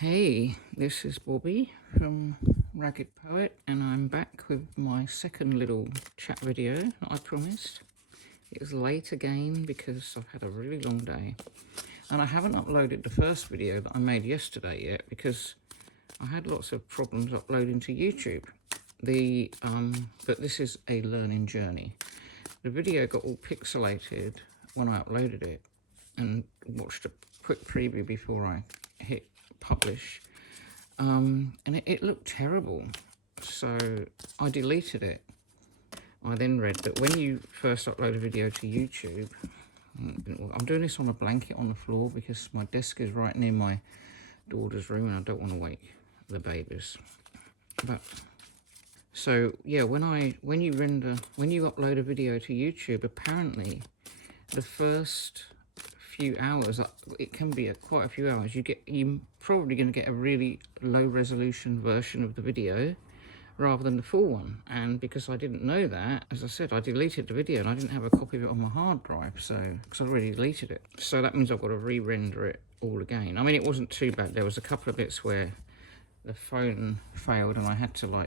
Hey, this is Bobby from Ragged Poet, and I'm back with my second little chat video that I promised. It was late again because I've had a really long day, and I haven't uploaded the first video that I made yesterday yet because I had lots of problems uploading to YouTube. But this is a learning journey. The video got all pixelated when I uploaded it, and watched a quick preview before I hit publish, and it looked terrible, so I deleted it. I then read that when you first upload a video to YouTube, I'm doing this on a blanket on the floor because my desk is right near my daughter's room and I don't want to wake the babies. But so yeah, when you upload a video to YouTube, apparently the first few hours, it can be quite a few hours, you're probably going to get a really low resolution version of the video rather than the full one. And because I didn't know that, as I said, I deleted the video and I didn't have a copy of it on my hard drive, so because I already deleted it, so that means I've got to re-render it all again. I mean, it wasn't too bad. There was a couple of bits where the phone failed and I had to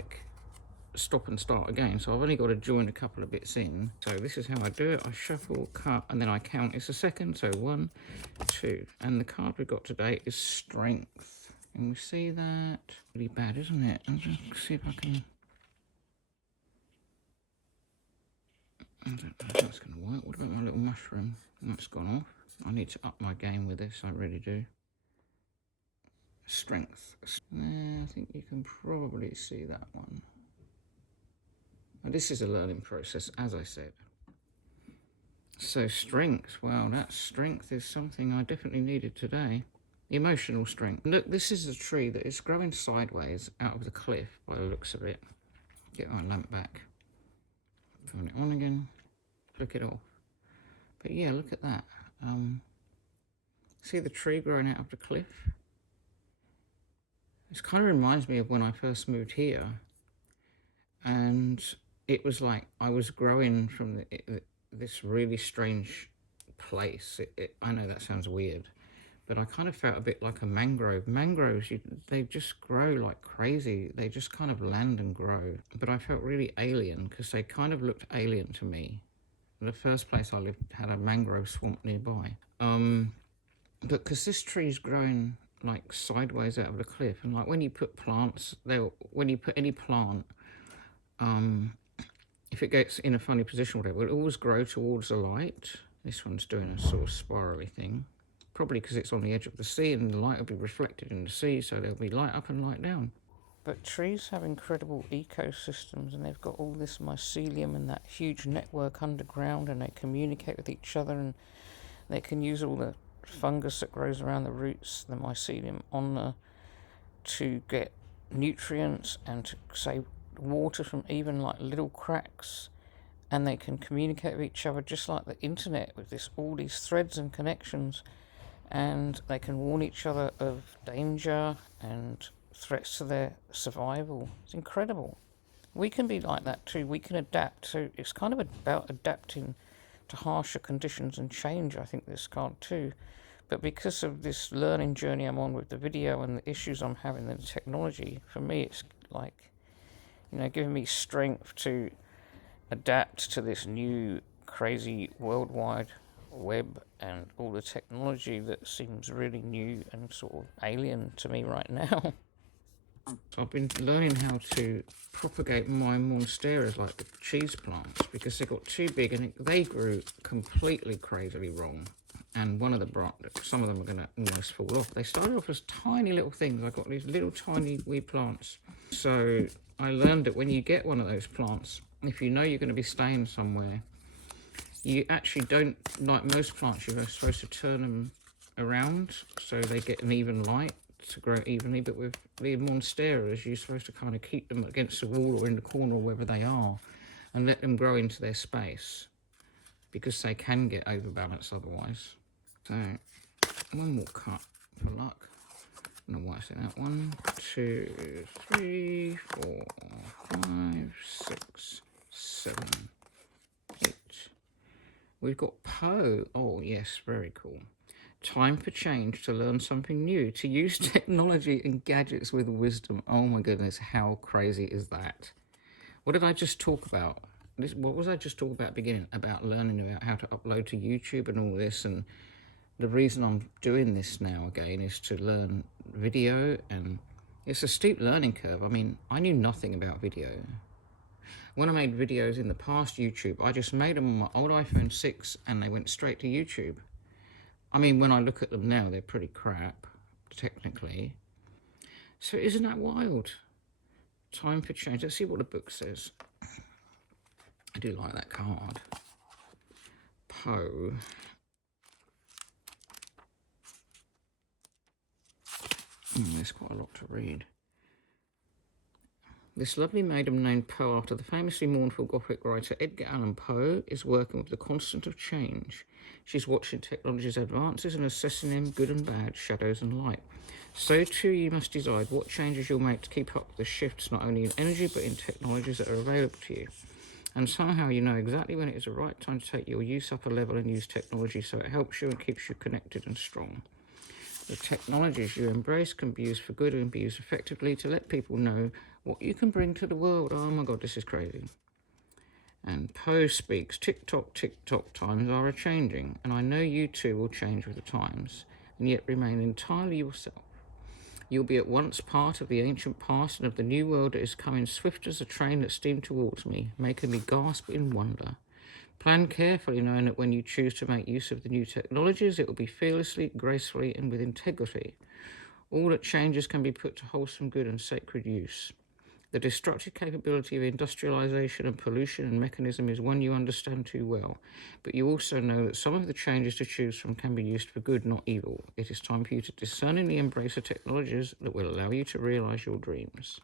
stop and start again, so I've only got to join a couple of bits in. So this is how I do it. I shuffle, cut, and then I count. It's a second, so 1, 2, and the card we got today is Strength. Can we see that? Really bad, isn't it? I'll just see if I can. I don't know if that's going to work. What about my little mushroom? That's gone off. I need to up my game with this, I really do. Strength. I think you can probably see that one. This is a learning process, as I said. So strength, wow, that strength is something I definitely needed today. Emotional strength. Look, this is a tree that is growing sideways out of the cliff by the looks of it. Get my lamp back. Turn it on again. Flick it off. But yeah, look at that. See the tree growing out of the cliff? This kind of reminds me of when I first moved here. And it was like I was growing from this really strange place. I know that sounds weird, but I kind of felt a bit like a mangrove. Mangroves, they just grow like crazy. They just kind of land and grow. But I felt really alien because they kind of looked alien to me. The first place I lived had a mangrove swamp nearby. But because this tree's growing like sideways out of the cliff, and like when you put plants, when you put any plant, if it gets in a funny position or whatever, it'll always grow towards the light. This one's doing a sort of spirally thing, probably because it's on the edge of the sea and the light will be reflected in the sea, so there'll be light up and light down. But trees have incredible ecosystems, and they've got all this mycelium and that huge network underground, and they communicate with each other, and they can use all the fungus that grows around the roots, the mycelium, to get nutrients and to save water from even like little cracks, and they can communicate with each other just like the internet with all these threads and connections, and they can warn each other of danger and threats to their survival. It's incredible. We can be like that too. We can adapt. So it's kind of about adapting to harsher conditions and change, I think, this card too. But because of this learning journey I'm on with the video and the issues I'm having with the technology, for me it's like, giving me strength to adapt to this new crazy worldwide web and all the technology that seems really new and sort of alien to me right now. I've been learning how to propagate my monsteras like the cheese plants, because they got too big and they grew completely crazily wrong. And some of them are going to almost fall off. They started off as tiny little things. I got these little tiny wee plants. So I learned that when you get one of those plants, if you know you're going to be staying somewhere, you actually don't, like most plants, you're supposed to turn them around so they get an even light to grow evenly. But with the monsteras, you're supposed to kind of keep them against the wall or in the corner or wherever they are and let them grow into their space, because they can get overbalanced otherwise. So one more cut for luck. I don't know why I said that. 1, 2, 3, 4, 5, 6, 7, 8. We've got Poe. Oh yes, very cool. Time for change, to learn something new, to use technology and gadgets with wisdom. Oh my goodness, how crazy is that? What did I just talk about? What was I just talking about at the beginning? About learning about how to upload to YouTube and all this. And the reason I'm doing this now again is to learn video, and it's a steep learning curve. I mean, I knew nothing about video. When I made videos in the past YouTube, I just made them on my old iPhone 6 and they went straight to YouTube. I mean, when I look at them now, they're pretty crap, technically. So isn't that wild? Time for change. Let's see what the book says. I do like that card. Poe. There's quite a lot to read. This lovely maiden named Poe, after the famously mournful Gothic writer Edgar Allan Poe, is working with the constant of change. She's watching technology's advances and assessing them, good and bad, shadows and light. So too you must decide what changes you'll make to keep up with the shifts, not only in energy but in technologies that are available to you. And somehow you know exactly when it is the right time to take your use up a level and use technology so it helps you and keeps you connected and strong. The technologies you embrace can be used for good and be used effectively to let people know what you can bring to the world. Oh my God, this is crazy. And Poe speaks, tick-tock, times are a-changing, and I know you too will change with the times, and yet remain entirely yourself. You'll be at once part of the ancient past and of the new world that is coming swift as a train that steamed towards me, making me gasp in wonder. Plan carefully, knowing that when you choose to make use of the new technologies, it will be fearlessly, gracefully, and with integrity. All that changes can be put to wholesome good and sacred use. The destructive capability of industrialization and pollution and mechanism is one you understand too well, but you also know that some of the changes to choose from can be used for good, not evil. It is time for you to discerningly embrace the technologies that will allow you to realize your dreams.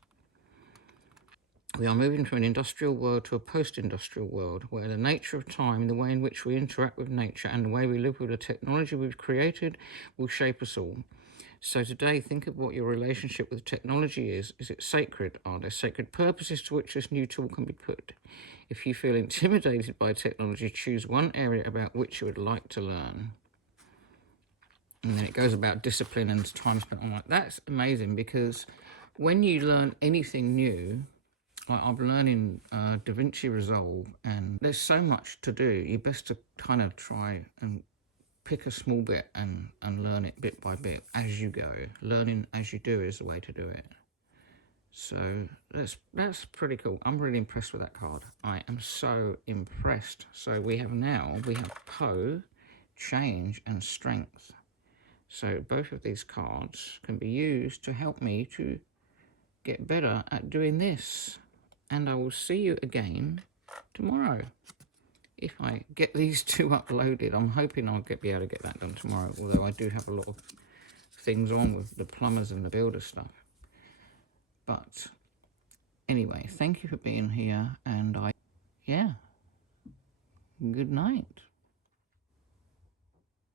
We are moving from an industrial world to a post-industrial world, where the nature of time, the way in which we interact with nature, and the way we live with the technology we've created will shape us all. So today, think of what your relationship with technology is. Is it sacred? Are there sacred purposes to which this new tool can be put? If you feel intimidated by technology, choose one area about which you would like to learn. And then it goes about discipline and time spent on that. That's amazing, because when you learn anything new, like I'm learning DaVinci Resolve, and there's so much to do. You're best to kind of try and pick a small bit and learn it bit by bit as you go. Learning as you do is the way to do it. So that's pretty cool. I'm really impressed with that card. I am so impressed. So we have Poe, Change, and Strength. So both of these cards can be used to help me to get better at doing this. And I will see you again tomorrow. If I get these two uploaded, I'm hoping I'll be able to get that done tomorrow, although I do have a lot of things on with the plumbers and the builder stuff. But anyway, thank you for being here, and good night.